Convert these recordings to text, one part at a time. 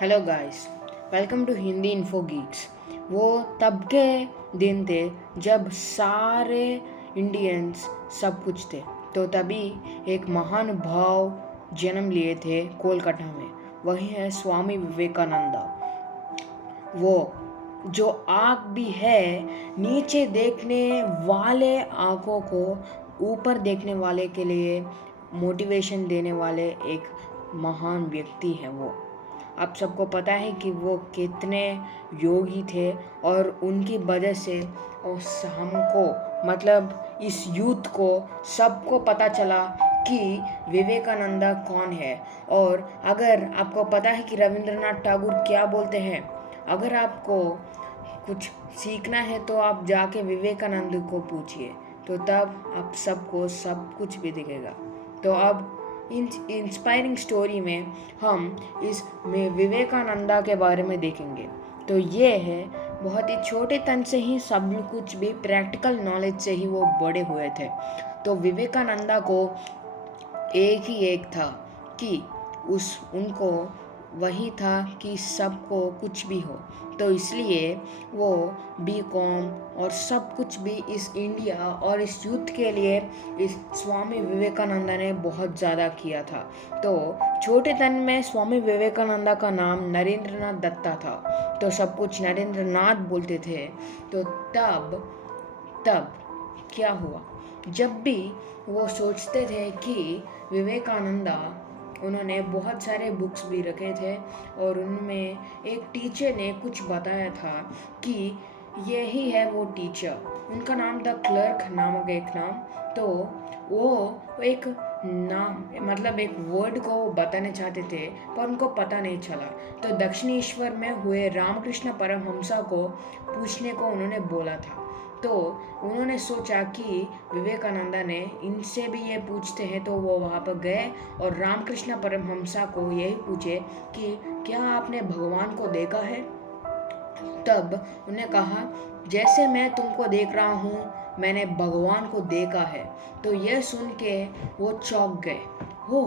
Hello guys, welcome to Hindi info geeks. वो तब के दिन थे जब सारे इंडियंस सब कुछ थे। तो तभी एक महानुभाव जन्म लिए थे कोलकाता में। वही है स्वामी विवेकानंदा। वो जो आँख भी है, नीचे देखने वाले आँखों को ऊपर देखने वाले के लिए मोटिवेशन देने वाले एक महान व्यक्ति है वो। आप सबको पता है कि वो कितने योगी थे और उनकी वजह से उस हमको मतलब इस यूथ को सबको पता चला कि विवेकानंदा कौन है। और अगर आपको पता है कि रविंद्रनाथ टैगोर क्या बोलते हैं, अगर आपको कुछ सीखना है तो आप जाके विवेकानंद को पूछिए, तो तब आप सबको सब कुछ भी दिखेगा। तो अब इंस्पायरिंग स्टोरी में हम इस में विवेकानंदा के बारे में देखेंगे। तो ये है बहुत ही छोटे तन से ही सब कुछ भी प्रैक्टिकल नॉलेज से ही वो बड़े हुए थे। तो विवेकानंदा को एक ही एक था कि उनको वही था कि सबको कुछ भी हो। तो इसलिए वो बीकॉम और सब कुछ भी इस इंडिया और इस यूथ के लिए इस स्वामी विवेकानंदा ने बहुत ज़्यादा किया था। तो छोटे तन में स्वामी विवेकानंदा का नाम नरेंद्रनाथ दत्ता था, तो सब कुछ नरेंद्रनाथ बोलते थे। तो तब तब क्या हुआ, जब भी वो सोचते थे कि विवेकानंदा, उन्होंने बहुत सारे बुक्स भी रखे थे और उनमें एक टीचर ने कुछ बताया था कि यही है वो टीचर। उनका नाम था क्लर्क नामक एक नाम। तो वो एक नाम मतलब एक वर्ड को वो बताने चाहते थे पर उनको पता नहीं चला। तो दक्षिणेश्वर में हुए रामकृष्ण परमहंसा को पूछने को उन्होंने बोला था। तो उन्होंने सोचा कि विवेकानंदा ने इनसे भी ये पूछते हैं, तो वो वहाँ पर गए और रामकृष्ण परमहंसा को यही पूछे कि क्या आपने भगवान को देखा है। तब उन्हें कहा, जैसे मैं तुमको देख रहा हूँ मैंने भगवान को देखा है। तो यह सुन के वो चौंक गए। हो,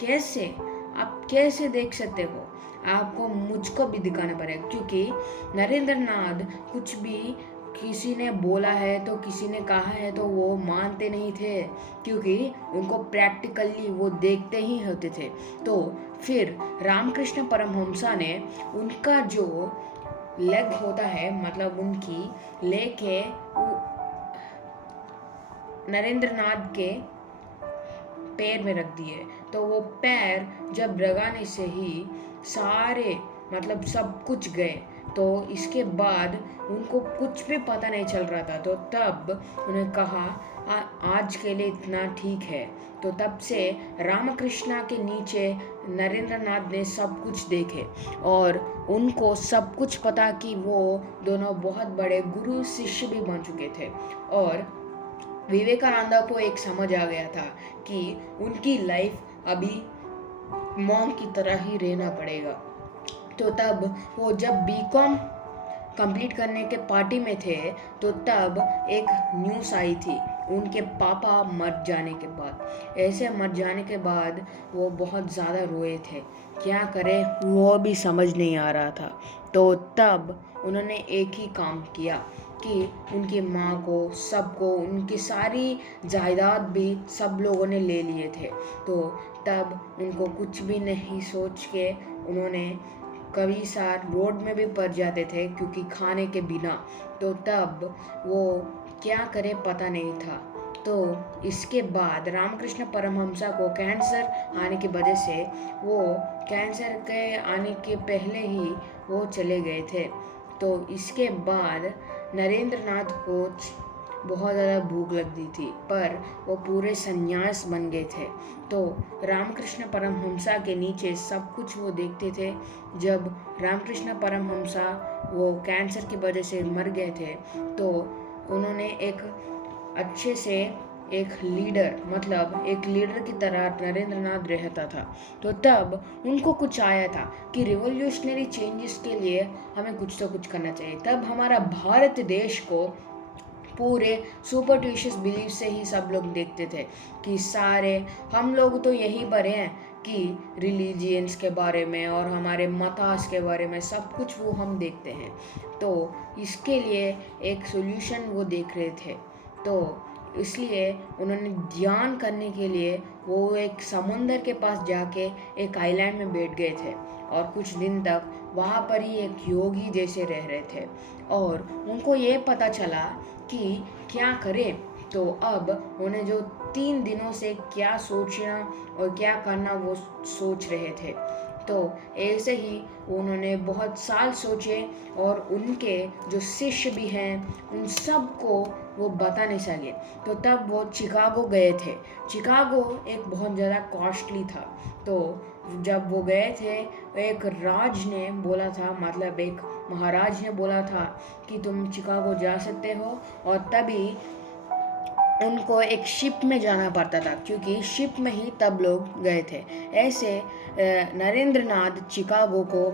कैसे? आप कैसे देख सकते हो? आपको मुझको भी दिखाना पड़ेगा, क्योंकि नरेंद्रनाथ कुछ भी किसी ने बोला है तो किसी ने कहा है तो वो मानते नहीं थे, क्योंकि उनको प्रैक्टिकली वो देखते ही होते थे। तो फिर रामकृष्ण परमहंसा ने उनका जो लेग होता है मतलब उनकी लेके नरेंद्रनाथ के पैर में रख दिए। तो वो पैर जब लगाने से ही सारे मतलब सब कुछ गए। तो इसके बाद उनको कुछ भी पता नहीं चल रहा था। तो तब उन्हें कहा, आज के लिए इतना ठीक है। तो तब से रामकृष्णा के नीचे नरेंद्रनाथ ने सब कुछ देखे और उनको सब कुछ पता कि वो दोनों बहुत बड़े गुरु शिष्य भी बन चुके थे। और विवेकानंदा को एक समझ आ गया था कि उनकी लाइफ अभी मॉम की तरह ही रहना पड़ेगा। तो तब वो जब बीकॉम कंप्लीट करने के पार्टी में थे, तो तब एक न्यूज़ आई थी उनके पापा मर जाने के बाद। ऐसे मर जाने के बाद वो बहुत ज़्यादा रोए थे, क्या करें वो भी समझ नहीं आ रहा था। तो तब उन्होंने एक ही काम किया कि उनकी माँ को सबको उनकी सारी जायदाद भी सब लोगों ने ले लिए थे। तो तब उनको कुछ भी नहीं सोच के उन्होंने कभी सार रोड में भी पड़ जाते थे क्योंकि खाने के बिना। तो तब वो क्या करे पता नहीं था। तो इसके बाद रामकृष्ण परमहंसा को कैंसर आने की वजह से वो कैंसर के आने के पहले ही वो चले गए थे। तो इसके बाद नरेंद्रनाथ को बहुत ज़्यादा भूख लगती थी पर वो पूरे संन्यास बन गए थे। तो रामकृष्ण परमहंसा के नीचे सब कुछ वो देखते थे। जब रामकृष्ण परमहंसा वो कैंसर की वजह से मर गए थे, तो उन्होंने एक अच्छे से एक लीडर मतलब एक लीडर की तरह नरेंद्रनाथ रहता था। तो तब उनको कुछ आया था कि रिवोल्यूशनरी चेंजेस के लिए हमें कुछ तो कुछ करना चाहिए। तब हमारा भारत देश को पूरे सुपरटिशियस बिलीफ से ही सब लोग देखते थे कि सारे हम लोग तो यहीं पर हैं कि रिलीजियंस के बारे में और हमारे मतास के बारे में सब कुछ वो हम देखते हैं। तो इसके लिए एक सोल्यूशन वो देख रहे थे। तो इसलिए उन्होंने ध्यान करने के लिए वो एक समुंदर के पास जाके एक आइलैंड में बैठ गए थे और कुछ दिन तक वहाँ पर ही एक योगी जैसे रह रहे थे। और उनको ये पता चला कि क्या करें। तो अब उन्हें जो 3 दिनों से क्या सोचना और क्या करना वो सोच रहे थे। तो ऐसे ही उन्होंने बहुत साल सोचे और उनके जो शिष्य भी हैं उन सब को वो बता नहीं सके। तो तब वो चिकागो गए थे। चिकागो एक बहुत ज़्यादा कॉस्टली था। तो जब वो गए थे एक राज ने बोला था, मतलब एक महाराज ने बोला था कि तुम चिकागो जा सकते हो। और तभी उनको एक शिप में जाना पड़ता था क्योंकि शिप में ही तब लोग गए थे। ऐसे नरेंद्र नाथ चिकागो को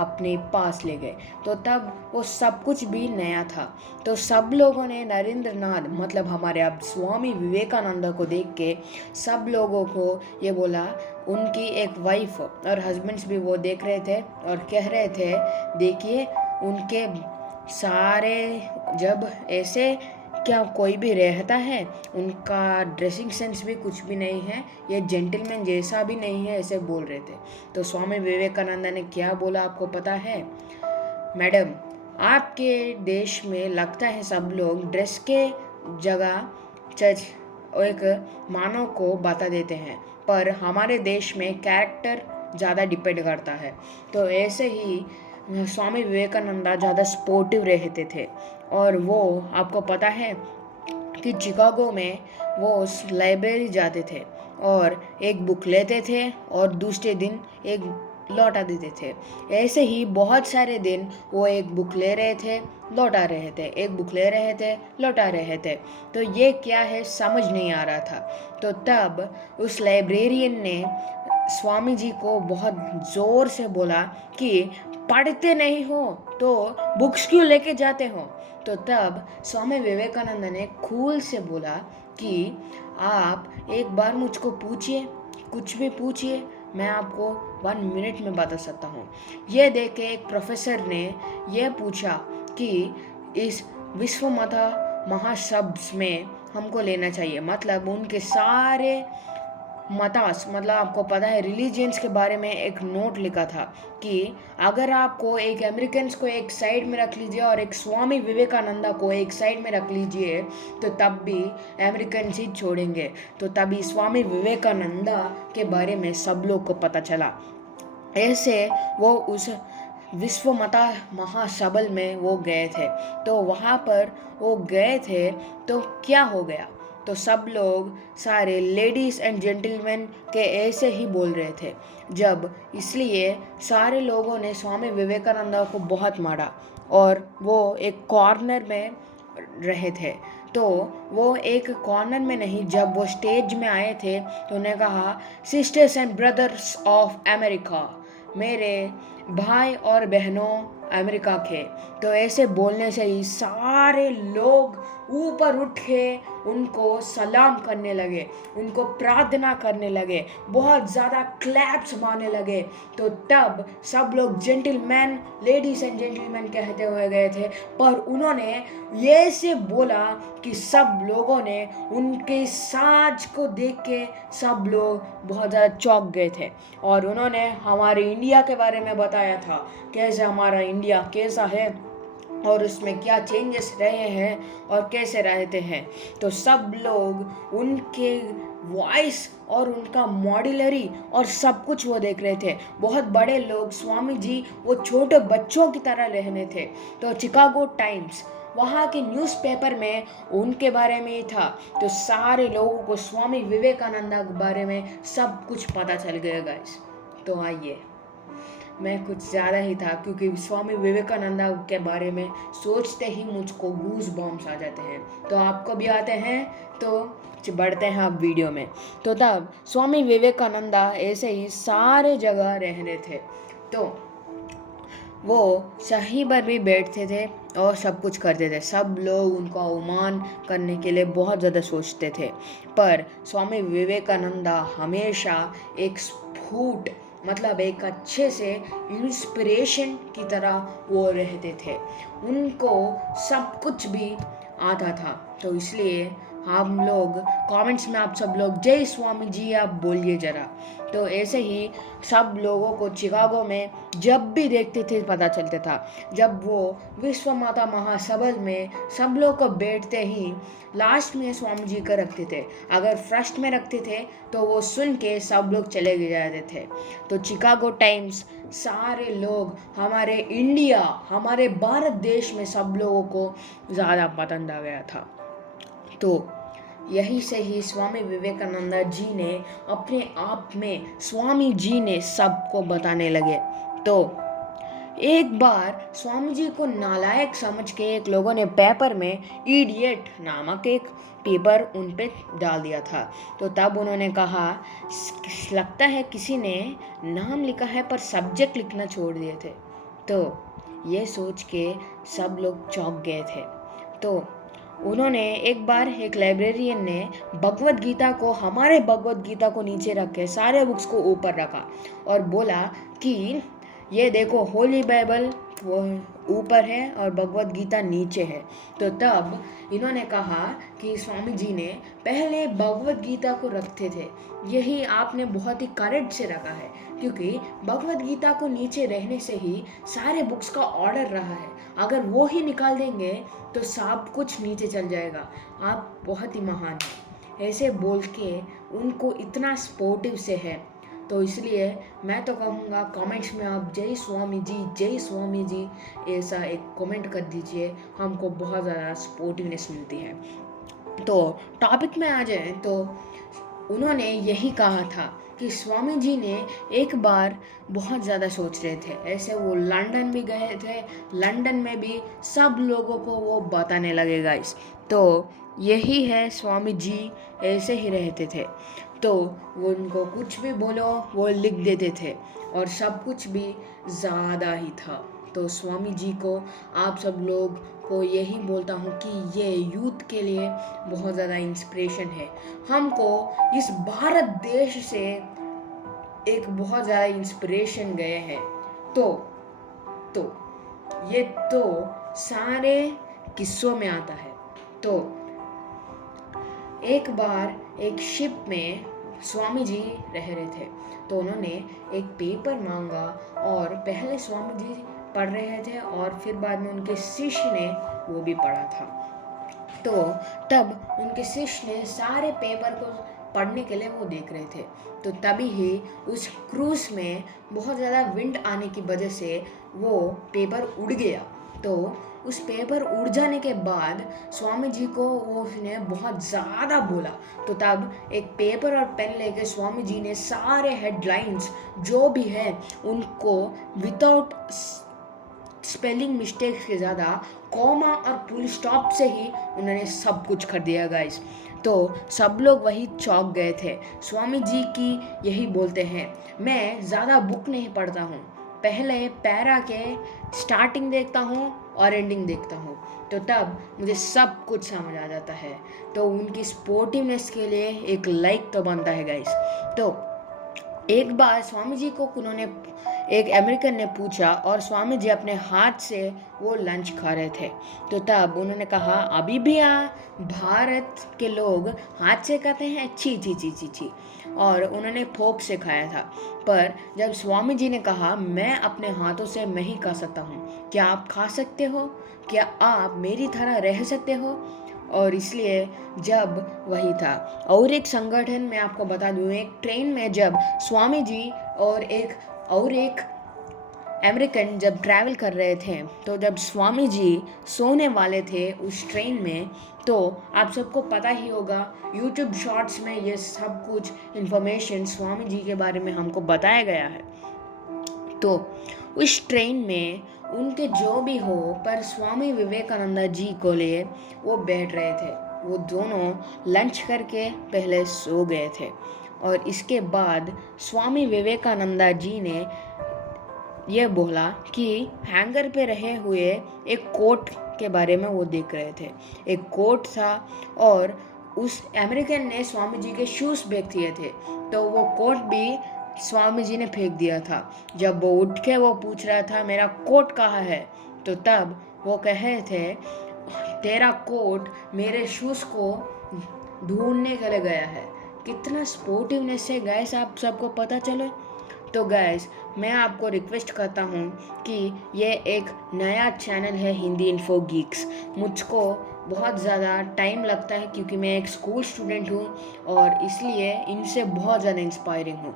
अपने पास ले गए। तो तब वो सब कुछ भी नया था। तो सब लोगों ने नरेंद्र नाथ मतलब हमारे अब स्वामी विवेकानंद को देख के सब लोगों को ये बोला। उनकी एक वाइफ और हस्बैंड्स भी वो देख रहे थे और कह रहे थे, देखिए उनके सारे जब ऐसे क्या कोई भी रहता है, उनका ड्रेसिंग सेंस भी कुछ भी नहीं है, ये जेंटलमैन जैसा भी नहीं है, ऐसे बोल रहे थे। तो स्वामी विवेकानंद ने क्या बोला आपको पता है? मैडम, आपके देश में लगता है सब लोग ड्रेस के जगह चर्च एक मानव को बता देते हैं, पर हमारे देश में कैरेक्टर ज़्यादा डिपेंड करता है। तो ऐसे ही स्वामी विवेकानंद ज़्यादा स्पोर्टिव रहते थे। और वो आपको पता है कि चिकागो में वो उस लाइब्रेरी जाते थे और एक बुक लेते थे और दूसरे दिन एक लौटा देते थे। ऐसे ही बहुत सारे दिन वो एक बुक ले रहे थे, लौटा रहे थे, एक बुक ले रहे थे, लौटा रहे थे। तो ये क्या है समझ नहीं आ रहा था। तो तब उस लाइब्रेरियन ने स्वामी जी को बहुत ज़ोर से बोला कि पढ़ते नहीं हो तो बुक्स क्यों लेके जाते हो? तो तब स्वामी विवेकानंद ने कूल से बोला कि आप एक बार मुझको पूछिए, कुछ भी पूछिए, मैं आपको 1 मिनट में बता सकता हूँ। ये देख के एक प्रोफेसर ने यह पूछा कि इस विश्व महाशब्द में हमको लेना चाहिए, मतलब उनके सारे मतास, मतलब आपको पता है रिलीजियंस के बारे में एक नोट लिखा था कि अगर आपको एक अमेरिकन्स को एक साइड में रख लीजिए और एक स्वामी विवेकानंदा को एक साइड में रख लीजिए तो तब भी अमेरिकन्स ही छोड़ेंगे। तो तभी स्वामी विवेकानंदा के बारे में सब लोग को पता चला। ऐसे वो उस विश्व महासभा में वो गए थे। तो वहाँ पर वो गए थे तो क्या हो गया? तो सब लोग सारे लेडीज़ एंड जेंटलमैन के ऐसे ही बोल रहे थे जब, इसलिए सारे लोगों ने स्वामी विवेकानंद को बहुत मारा और वो एक कॉर्नर में रहे थे। तो वो एक कॉर्नर में नहीं, जब वो स्टेज में आए थे तो उन्हें कहा, sisters and brothers of America, मेरे भाई और बहनों अमेरिका के। तो ऐसे बोलने से ही सारे लोग ऊपर उठ के उनको सलाम करने लगे, उनको प्रार्थना करने लगे, बहुत ज़्यादा क्लैप्स मारने लगे। तो तब सब लोग जेंटलमैन, लेडीज़ एंड जेंटलमैन कहते हुए गए थे, पर उन्होंने ये से बोला कि सब लोगों ने उनके साज को देख के सब लोग बहुत ज़्यादा चौंक गए थे। और उन्होंने हमारे इंडिया के बारे में बताया था, कैसे हमारा इंडिया कैसा है और उसमें क्या चेंजेस रहे हैं और कैसे रहते हैं। तो सब लोग उनके वॉइस और उनका मॉड्यूलरी और सब कुछ वो देख रहे थे। बहुत बड़े लोग, स्वामी जी वो छोटे बच्चों की तरह रहने थे। तो चिकागो टाइम्स वहाँ के न्यूज़पेपर में उनके बारे में ही था। तो सारे लोगों को स्वामी विवेकानंद के बारे में सब कुछ पता चल गया गाइस। तो आइए, मैं कुछ ज़्यादा ही था क्योंकि स्वामी विवेकानंद के बारे में सोचते ही मुझको गूज बॉम्ब्स आ जाते हैं। तो आपको भी आते हैं? तो बढ़ते हैं आप वीडियो में। तो तब स्वामी विवेकानंद ऐसे ही सारे जगह रहने थे। तो वो सही पर भी बैठते थे और सब कुछ करते थे। सब लोग उनका अवमान करने के लिए बहुत ज़्यादा सोचते थे, पर स्वामी विवेकानंदा हमेशा एक स्फूट मतलब एक अच्छे से इंस्पिरेशन की तरह वो रहते थे। उनको सब कुछ भी आता था, तो इसलिए हम लोग कमेंट्स में आप सब लोग जय स्वामी जी आप बोलिए ज़रा। तो ऐसे ही सब लोगों को चिकागो में जब भी देखते थे पता चलता था, जब वो विश्व माता महासभा में सब लोग को बैठते ही लास्ट में स्वामी जी का रखते थे। अगर फर्स्ट में रखते थे तो वो सुन के सब लोग चले जाते थे। तो चिकागो टाइम्स सारे लोग हमारे इंडिया, हमारे भारत देश में सब लोगों को ज़्यादा पसंद आ गया था। तो यही से ही स्वामी विवेकानंद जी ने अपने आप में स्वामी जी ने सबको बताने लगे। तो एक बार स्वामी जी को नालायक समझ के एक लोगों ने पेपर में इडियट नामक एक पेपर उन पे डाल दिया था। तो तब उन्होंने कहा, लगता है किसी ने नाम लिखा है पर सब्जेक्ट लिखना छोड़ दिए थे। तो ये सोच के सब लोग चौंक गए थे। तो उन्होंने एक बार एक लाइब्रेरियन ने भगवत गीता को, हमारे भगवत गीता को नीचे रख के सारे बुक्स को ऊपर रखा और बोला कि ये देखो होली बाइबल वो ऊपर है और भगवत गीता नीचे है। तो तब इन्होंने कहा कि स्वामी जी ने पहले भगवत गीता को रखते थे, यही आपने बहुत ही करेक्ट से रखा है, क्योंकि भगवत गीता को नीचे रहने से ही सारे बुक्स का ऑर्डर रहा है। अगर वो ही निकाल देंगे तो सब कुछ नीचे चल जाएगा। आप बहुत ही महान हैं, ऐसे बोल के उनको इतना सपोर्टिव से है। तो इसलिए मैं तो कहूँगा कमेंट्स में आप जय स्वामी जी ऐसा एक कमेंट कर दीजिए, हमको बहुत ज़्यादा सपोर्टिवनेस मिलती है। तो टॉपिक में आ जाए तो उन्होंने यही कहा था कि स्वामी जी ने एक बार बहुत ज़्यादा सोच रहे थे, ऐसे वो लंदन भी गए थे, लंदन में भी सब लोगों को वो बताने लगे गाइस। तो यही है स्वामी जी ऐसे ही रहते थे। तो वो उनको कुछ भी बोलो वो लिख देते थे और सब कुछ भी ज़्यादा ही था। तो स्वामी जी को आप सब लोग को यही बोलता हूँ कि ये यूथ के लिए बहुत ज़्यादा इंस्पिरेशन है। हमको इस भारत देश से एक बहुत ज़्यादा इंस्पिरेशन गए हैं। तो ये तो सारे किस्सों में आता है। तो एक बार एक शिप में स्वामी जी रह रहे थे, तो उन्होंने एक पेपर मांगा और पहले स्वामी जी पढ़ रहे थे और फिर बाद में उनके शिष्य ने वो भी पढ़ा था। तो तब उनके शिष्य ने सारे पेपर को पढ़ने के लिए वो देख रहे थे। तो तभी ही उस क्रूज में बहुत ज़्यादा विंड आने की वजह से वो पेपर उड़ गया। तो उस पेपर उड़ जाने के बाद स्वामी जी को वो उसने बहुत ज़्यादा बोला। तो तब एक पेपर और पेन लेके स्वामी जी ने सारे हेडलाइंस जो भी है उनको विदाउट स्पेलिंग मिस्टेक्स के ज़्यादा कॉमा और फुल स्टॉप से ही उन्होंने सब कुछ कर दिया गाइस। तो सब लोग वही चौंक गए थे। स्वामी जी की यही बोलते हैं, मैं ज़्यादा बुक नहीं पढ़ता हूँ, पहले पैरा के स्टार्टिंग देखता हूँ और एंडिंग देखता हूँ, तो तब मुझे सब कुछ समझ आ जाता है। तो उनकी स्पोर्टिवनेस के लिए एक लाइक तो बनता है गाइस। तो एक बार स्वामी जी को उन्होंने एक अमेरिकन ने पूछा और स्वामी जी अपने हाथ से वो लंच खा रहे थे। तो तब उन्होंने कहा, अभी भी भारत के लोग हाथ से खाते हैं, छी छी छी छी छी, और उन्होंने फोक से खाया था। पर जब स्वामी जी ने कहा, मैं अपने हाथों से मैं ही खा सकता हूँ, क्या आप खा सकते हो? क्या आप मेरी तरह रह सकते हो? और इसलिए जब वही था। और एक संगठन में आपको बता दूं, एक ट्रेन में जब स्वामी जी और एक अमेरिकन जब ट्रैवल कर रहे थे, तो जब स्वामी जी सोने वाले थे उस ट्रेन में, तो आप सबको पता ही होगा यूट्यूब शॉर्ट्स में ये सब कुछ इन्फॉर्मेशन स्वामी जी के बारे में हमको बताया गया है। तो उस ट्रेन में उनके जो भी हो, पर स्वामी विवेकानंद जी को लिए वो बैठ रहे थे। वो दोनों लंच करके पहले सो गए थे और इसके बाद स्वामी विवेकानंद जी ने ये बोला कि हैंगर पे रहे हुए एक कोट के बारे में वो देख रहे थे। एक कोट था और उस अमेरिकन ने स्वामी जी के शूज़ फेंक दिए थे, तो वो कोट भी स्वामी जी ने फेंक दिया था। जब वो उठ के वो पूछ रहा था मेरा कोट कहाँ है, तो तब वो कहे थे तेरा कोट मेरे शूज़ को ढूंढने के लिए गया है। कितना स्पोर्टिवनेस से गाइस आप सबको पता चले। तो गाइस मैं आपको रिक्वेस्ट करता हूँ कि ये एक नया चैनल है हिंदी इन्फो गीक्स। मुझको बहुत ज़्यादा टाइम लगता है क्योंकि मैं एक स्कूल स्टूडेंट हूँ और इसलिए इनसे बहुत ज़्यादा इंस्पायरिंग हूँ।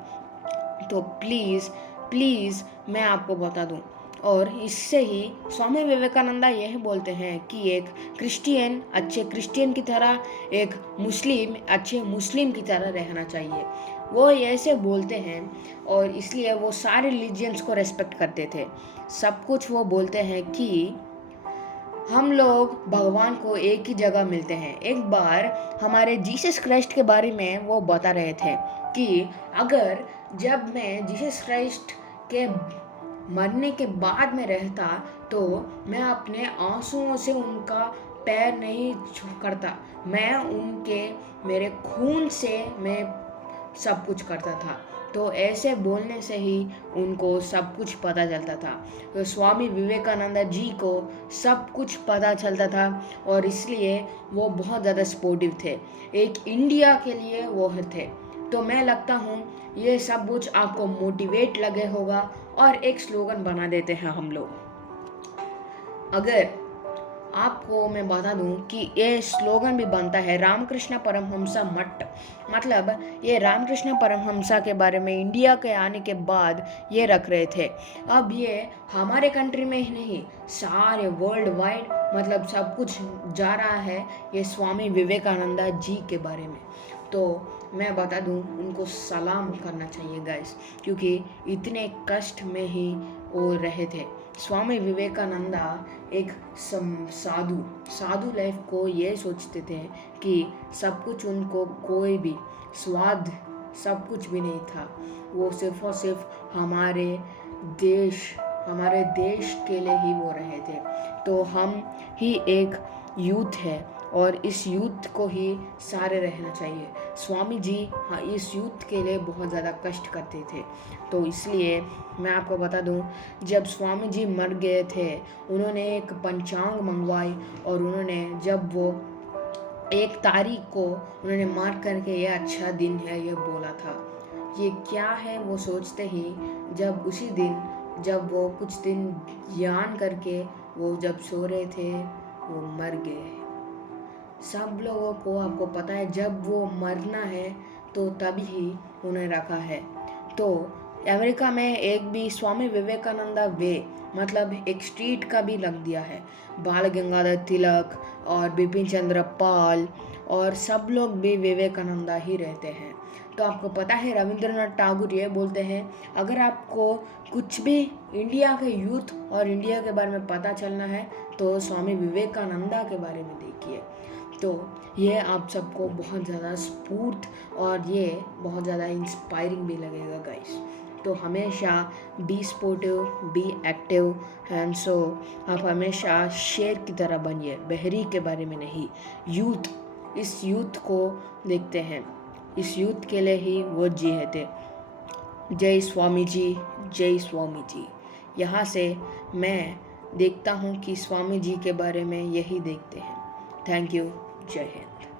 तो प्लीज़ मैं आपको बता दूँ, और इससे ही स्वामी विवेकानंदा यह बोलते हैं कि एक क्रिश्चियन अच्छे क्रिश्चियन की तरह, एक मुस्लिम अच्छे मुस्लिम की तरह रहना चाहिए। वो ऐसे बोलते हैं और इसलिए वो सारे रिलीजियंस को रेस्पेक्ट करते थे। सब कुछ वो बोलते हैं कि हम लोग भगवान को एक ही जगह मिलते हैं। एक बार हमारे जीसस क्राइस्ट के बारे में वो बता रहे थे कि अगर जब मैं जीसस क्राइस्ट के मरने के बाद में रहता तो मैं अपने आंसुओं से उनका पैर नहीं करता, मैं उनके मेरे खून से मैं सब कुछ करता था। तो ऐसे बोलने से ही उनको सब कुछ पता चलता था। तो स्वामी विवेकानंद जी को सब कुछ पता चलता था और इसलिए वो बहुत ज़्यादा सपोर्टिव थे, एक इंडिया के लिए वो थे। तो मैं लगता हूँ ये सब कुछ आपको मोटिवेट लगे होगा और एक स्लोगन बना देते हैं हम लोग। अगर आपको मैं बता दूं कि ये स्लोगन भी बनता है रामकृष्ण परमहंसा मठ। मतलब ये रामकृष्ण परमहंसा के बारे में इंडिया के आने के बाद ये रख रहे थे। अब ये हमारे कंट्री में ही नहीं, सारे वर्ल्ड वाइड मतलब सब कुछ जा रहा है ये स्वामी विवेकानंदा जी के बारे में। तो मैं बता दूं उनको सलाम करना चाहिए गाइस, क्योंकि इतने कष्ट में ही वो रहे थे। स्वामी विवेकानंदा एक साधु लाइफ को ये सोचते थे कि सब कुछ उनको कोई भी स्वाद सब कुछ भी नहीं था। वो सिर्फ और सिर्फ हमारे देश के लिए ही वो रहे थे। तो हम ही एक यूथ है और इस यूथ को ही सारे रहना चाहिए। स्वामी जी हाँ इस यूथ के लिए बहुत ज़्यादा कष्ट करते थे। तो इसलिए मैं आपको बता दूं, जब स्वामी जी मर गए थे उन्होंने एक पंचांग मंगवाई और उन्होंने जब वो एक तारीख को उन्होंने मार्क करके ये अच्छा दिन है ये बोला था। ये क्या है वो सोचते ही जब उसी दिन जब वो कुछ दिन ध्यान करके वो जब सो रहे थे वो मर गए। सब लोगों को आपको पता है जब वो मरना है तो तभी उन्हें रखा है। तो अमेरिका में एक भी स्वामी विवेकानंदा वे मतलब एक स्ट्रीट का भी लग दिया है। बाल गंगाधर तिलक और बिपिन चंद्र पाल और सब लोग भी विवेकानंदा ही रहते हैं। तो आपको पता है रविंद्रनाथ टैगोर ये बोलते हैं अगर आपको कुछ भी इंडिया के यूथ और इंडिया के बारे में पता चलना है तो स्वामी विवेकानंदा के बारे में देखिए। तो ये आप सबको बहुत ज़्यादा स्फूर्त और ये बहुत ज़्यादा इंस्पायरिंग भी लगेगा गाइस। तो हमेशा B sportive, be active and so आप हमेशा शेर की तरह बनिए, बहरी के बारे में नहीं। यूथ, इस यूथ को देखते हैं, इस यूथ के लिए ही वो जिए थे। जय स्वामी जी, जय स्वामी जी। यहाँ से मैं देखता हूँ कि स्वामी जी के बारे में यही देखते हैं। Thank you. जय हिंद।